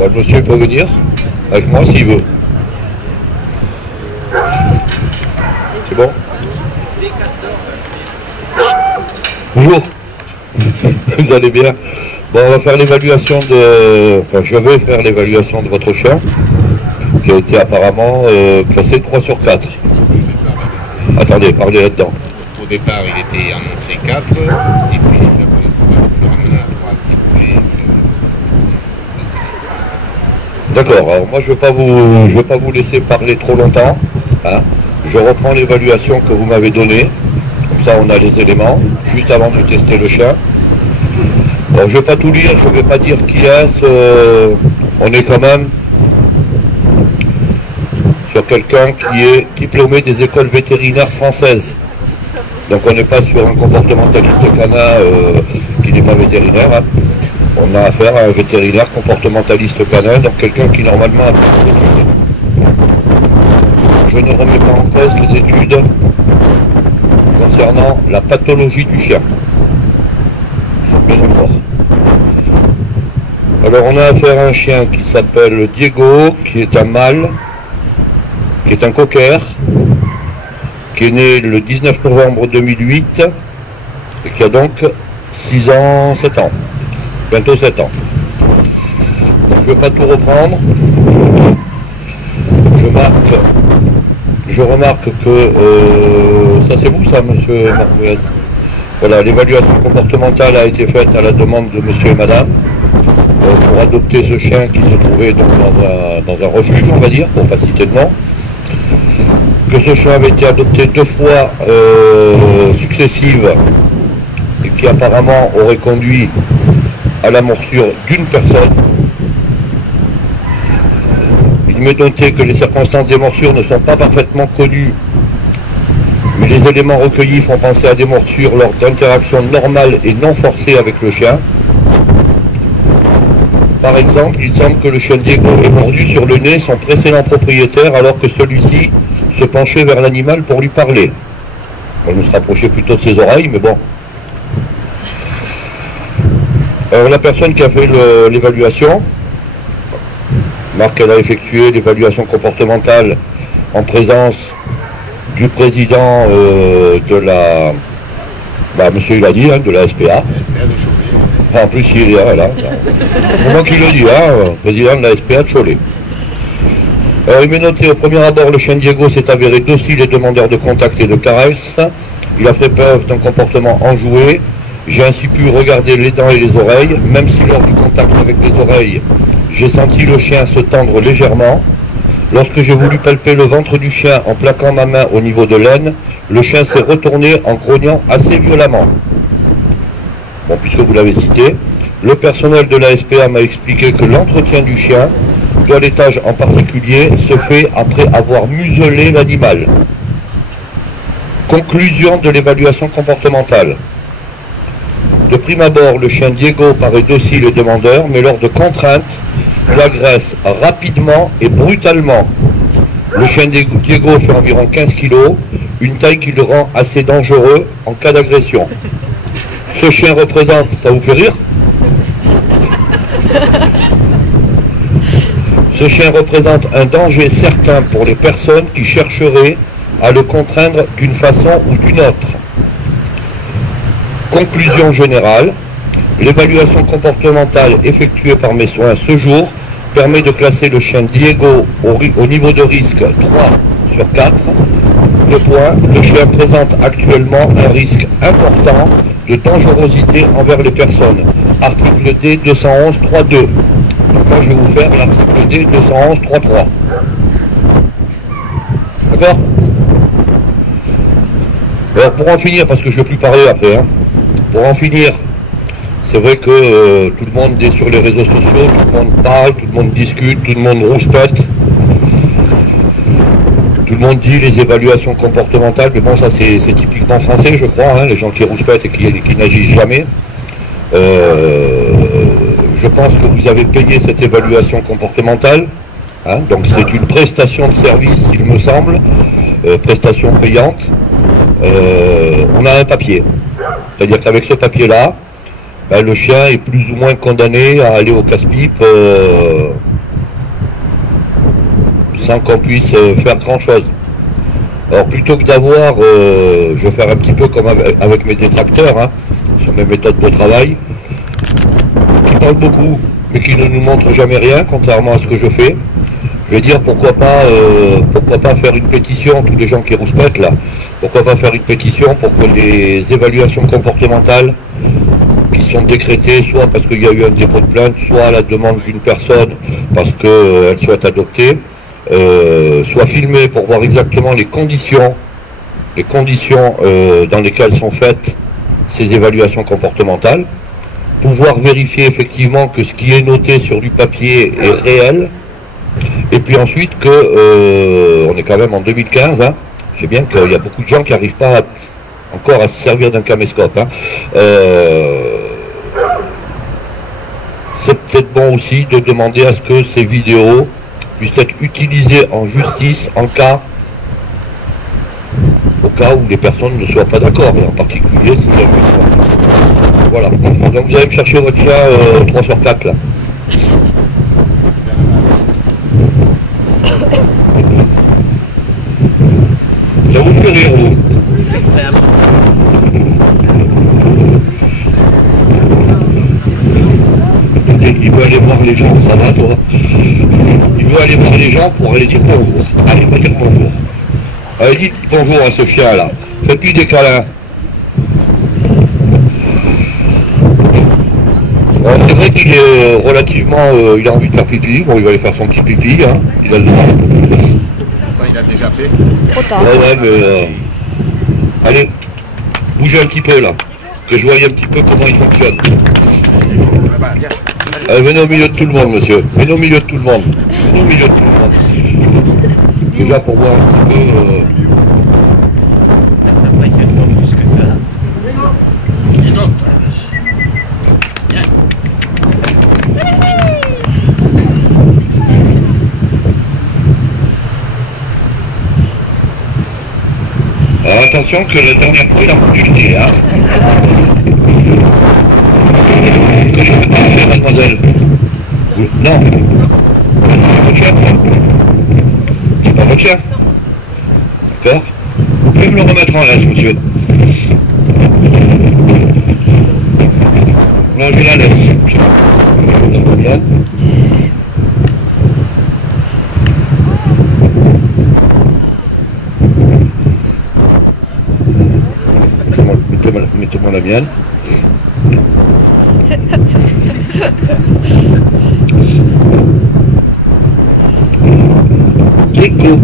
Bon, le monsieur peut venir avec moi s'il veut. C'est bon? Bonjour. Vous allez bien? Bon, on va faire l'évaluation de... Enfin, je vais faire l'évaluation de votre chien, qui a été apparemment classé 3 sur 4. Attendez, parlez là-dedans. Au départ, il était annoncé 4, et puis il a fallu le ramener à 3 si vous voulez. D'accord, alors moi je ne vais pas vous laisser parler trop longtemps. Hein. Je reprends l'évaluation que vous m'avez donnée. Comme ça on a les éléments, juste avant de tester le chien. Alors je ne vais pas tout lire, je ne vais pas dire qui est-ce. On est quand même sur quelqu'un qui est diplômé des écoles vétérinaires françaises. Donc on n'est pas sur un comportementaliste canin qui n'est pas vétérinaire. Hein. On a affaire à un vétérinaire comportementaliste canin, donc quelqu'un qui normalement a fait des études. Je ne remets pas en cause les études concernant la pathologie du chien. C'est bien encore. Alors on a affaire à un chien qui s'appelle Diego, qui est un mâle, qui est un cocker, qui est né le 19 novembre 2008 et qui a donc 6 ans, 7 ans. Bientôt 7 ans. Donc, je ne vais pas tout reprendre. Je remarque que ça c'est vous ça, monsieur Marcouès. Voilà, l'évaluation comportementale a été faite à la demande de monsieur et madame pour adopter ce chien qui se trouvait donc dans un refuge, on va dire, pour ne pas citer de nom. Que ce chien avait été adopté 2 fois successives et qui apparemment aurait conduit à la morsure d'une personne. Il m'est noté que les circonstances des morsures ne sont pas parfaitement connues, mais les éléments recueillis font penser à des morsures lors d'interactions normales et non forcées avec le chien. Par exemple, il semble que le chien Diego ait mordu sur le nez son précédent propriétaire alors que celui-ci se penchait vers l'animal pour lui parler. On va se rapprocher plutôt de ses oreilles, mais bon. Alors la personne qui a fait l'évaluation, Marc, elle a effectué l'évaluation comportementale en présence du président de la... monsieur il a dit, hein, de la SPA. En plus il est là, là. Au moment qu'il le dit, hein, président de la SPA de Cholet. Alors il m'est noté au premier abord, le chien Diego s'est avéré docile et demandeur de contact et de caresses. Il a fait preuve d'un comportement enjoué. J'ai ainsi pu regarder les dents et les oreilles, même si lors du contact avec les oreilles, j'ai senti le chien se tendre légèrement. Lorsque j'ai voulu palper le ventre du chien en plaquant ma main au niveau de l'aine, le chien s'est retourné en grognant assez violemment. Bon, puisque vous l'avez cité, le personnel de la SPA m'a expliqué que l'entretien du chien, toilettage en particulier, se fait après avoir muselé l'animal. Conclusion de l'évaluation comportementale. De prime abord, le chien Diego paraît docile et demandeur, mais lors de contraintes, il agresse rapidement et brutalement. Le chien Diego fait environ 15 kg, une taille qui le rend assez dangereux en cas d'agression. Ce chien représente, ça vous fait rire? Ce chien représente un danger certain pour les personnes qui chercheraient à le contraindre d'une façon ou d'une autre. Conclusion générale, l'évaluation comportementale effectuée par mes soins ce jour permet de classer le chien Diego au niveau de risque 3 sur 4. 2 points, le chien présente actuellement un risque important de dangerosité envers les personnes. Article D 211.3.2. Donc moi je vais vous faire l'article D 211.3.3. D'accord? Alors pour en finir, parce que je ne vais plus parler après, hein, pour en finir, c'est vrai que tout le monde est sur les réseaux sociaux, tout le monde parle, tout le monde discute, tout le monde rouspète. Tout le monde dit les évaluations comportementales, mais bon, ça c'est typiquement français, je crois, hein, les gens qui rouspètent et qui n'agissent jamais. Je pense que vous avez payé cette évaluation comportementale, hein, donc c'est une prestation de service, il me semble, prestation payante. On a un papier, c'est-à-dire qu'avec ce papier-là, ben, le chien est plus ou moins condamné à aller au casse-pipe sans qu'on puisse faire grand chose. Alors plutôt que d'avoir, je vais faire un petit peu comme avec mes détracteurs, hein, sur mes méthodes de travail, qui parlent beaucoup, mais qui ne nous montrent jamais rien, contrairement à ce que je fais. Je vais dire pourquoi pas faire une pétition, tous les gens qui rouspètent là, pourquoi pas faire une pétition pour que les évaluations comportementales qui sont décrétées, soit parce qu'il y a eu un dépôt de plainte, soit à la demande d'une personne parce qu'elle soit adoptée, soient filmées pour voir exactement les conditions dans lesquelles sont faites ces évaluations comportementales, pouvoir vérifier effectivement que ce qui est noté sur du papier est réel. Et puis ensuite on est quand même en 2015, hein. Je sais bien qu'il y a beaucoup de gens qui n'arrivent pas encore à se servir d'un caméscope. Hein. C'est peut-être bon aussi de demander à ce que ces vidéos puissent être utilisées en justice au cas où les personnes ne soient pas d'accord, et en particulier s'il y a une... Voilà. Donc vous allez me chercher votre chat 3 sur 4 là. Ça vous fait rire, vous? Il veut aller voir les gens, ça va toi? Il veut aller voir les gens pour aller dire bonjour. Allez, va dire bonjour. Allez, dites bonjour à ce chien là. Faites-lui des câlins. C'est vrai qu'il est relativement... il a envie de faire pipi. Bon, il va aller faire son petit pipi, hein. Il a le droit. Il a déjà fait. Trop tard. Ouais, mais... Allez, bougez un petit peu là. Que je voie un petit peu comment il fonctionne. Allez, venez au milieu de tout le monde, monsieur. Venez au milieu de tout le monde. Venez au milieu de tout le monde. Déjà pour voir un petit peu... Alors attention que la dernière fois il a voulu chuter, hein. Que je ne peux pas faire, mademoiselle. Non. C'est pas votre chien. C'est pas votre chien. D'accord. Vous pouvez me le remettre en laisse, monsieur. Non, je la laisse. Là. Mettez-moi la mienne. Diego.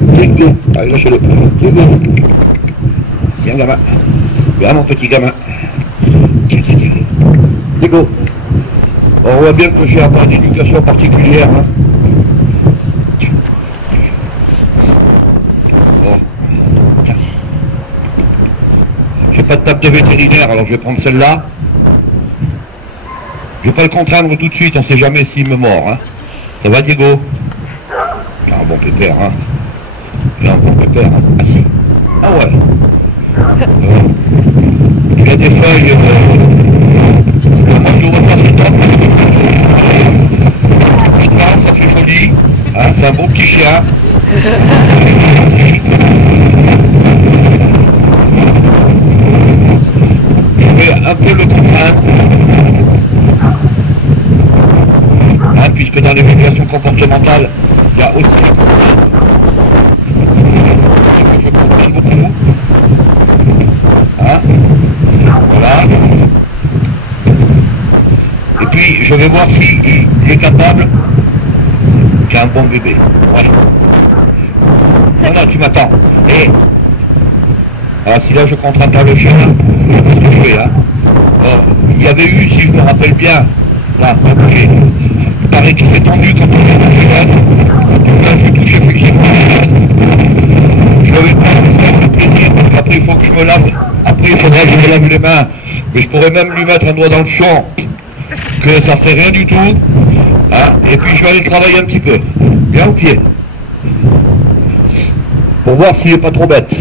Diego. Allez, lâchez-le. Diego. Viens, gamin. Viens, mon petit gamin. Diego. On voit bien que j'ai un point d'éducation particulière. Hein. J'ai pas de table de vétérinaire, alors je vais prendre celle-là. Je vais pas le contraindre tout de suite, on sait jamais s'il me mord. Hein. Ça va, Diego? Il a un bon pépère, hein. Il a un bon pépère, hein. Ah si. Ah ouais. Il a des feuilles. Moi je le repasse le temps. Ça fait joli. Hein, c'est un bon petit chien. Un peu le contraindre, hein, puisque dans l'évaluation comportementale, il y a aussi la contrainte. Et que je contrains beaucoup. Hein, voilà. Et puis, je vais voir s'il est capable qu'il y a un bon bébé. Ouais. Non, non, tu m'attends. Et... Ah, si là je contrains pas le chien, c'est ce que je fais là. Alors, il y avait eu, si je me rappelle bien, là, il paraît qu'il s'est tendu quand on est dans le cheval. Là, je touche effectivement le cheval. Je ne vais pas me faire de plaisir, parce qu'après il faut que je me lave. Après il faudra que je me lave les mains. Mais je pourrais même lui mettre un doigt dans le fion, que ça ne ferait rien du tout. Hein, et puis je vais aller travailler un petit peu. Bien au pied. Pour voir s'il n'est pas trop bête.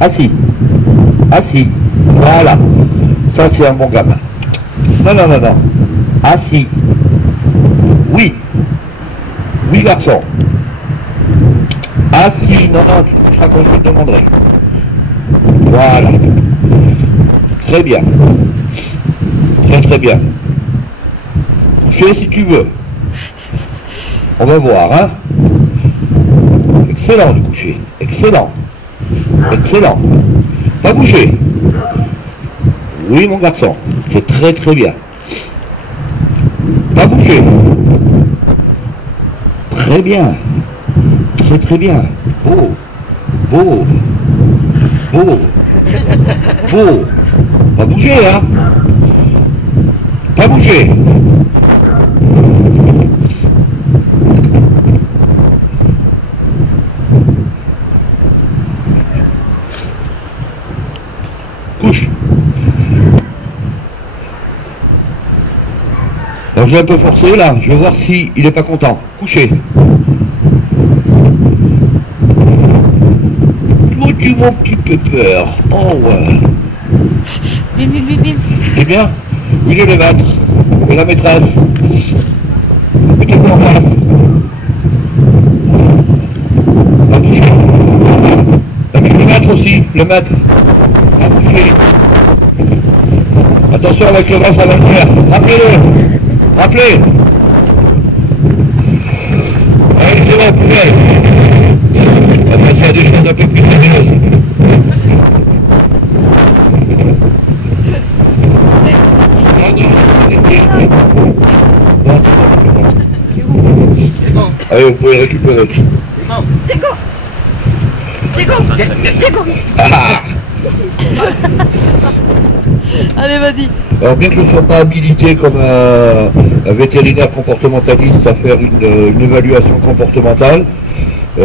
Assis. Assis. Voilà. Ça, c'est un bon gamin. Non, non, non, non. Assis. Oui. Oui, garçon. Assis. Non, non, tu toucheras quand je te demanderai. Voilà. Très bien. Très, très bien. Coucher si tu veux. On va voir, hein. Excellent de coucher. Excellent. Excellent. Pas bouger. Oui, mon garçon. C'est très, très bien. Pas bouger. Très bien. Très, très bien. Beau. Beau. Beau. Beau. Pas bouger, hein. Pas bouger. Couche. Alors je vais un peu forcer là, je vais voir s'il n'est pas content. Couchez. Toi tu m'as un petit peu peur. Oh ouais. Bim, bim, bim, bim. C'est bien. Où il est le maître et la maîtresse? Mettez-vous en place. Pas bouger. Le maître aussi, le maître. Pas bouger. Attention avec le vent, ça va le faire. Rappelez-le. Rappelez. Allez, c'est bon, poubelle. On va passer à des choses un peu plus sérieuses. Allez, vous pouvez récupérer. Diego. Diego. Diego, ici. Ah. Ici. Allez, vas-y. Alors bien que je ne sois pas habilité comme un vétérinaire comportementaliste à faire une évaluation comportementale, je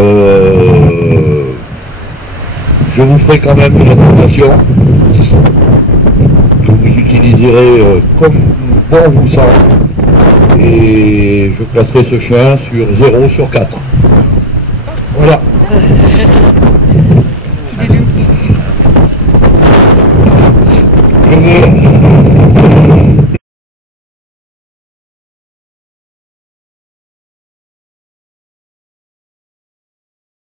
vous ferai quand même une attestation que vous utiliserez comme bon vous semble, et je classerai ce chien sur 0 sur 4. Voilà. Je veux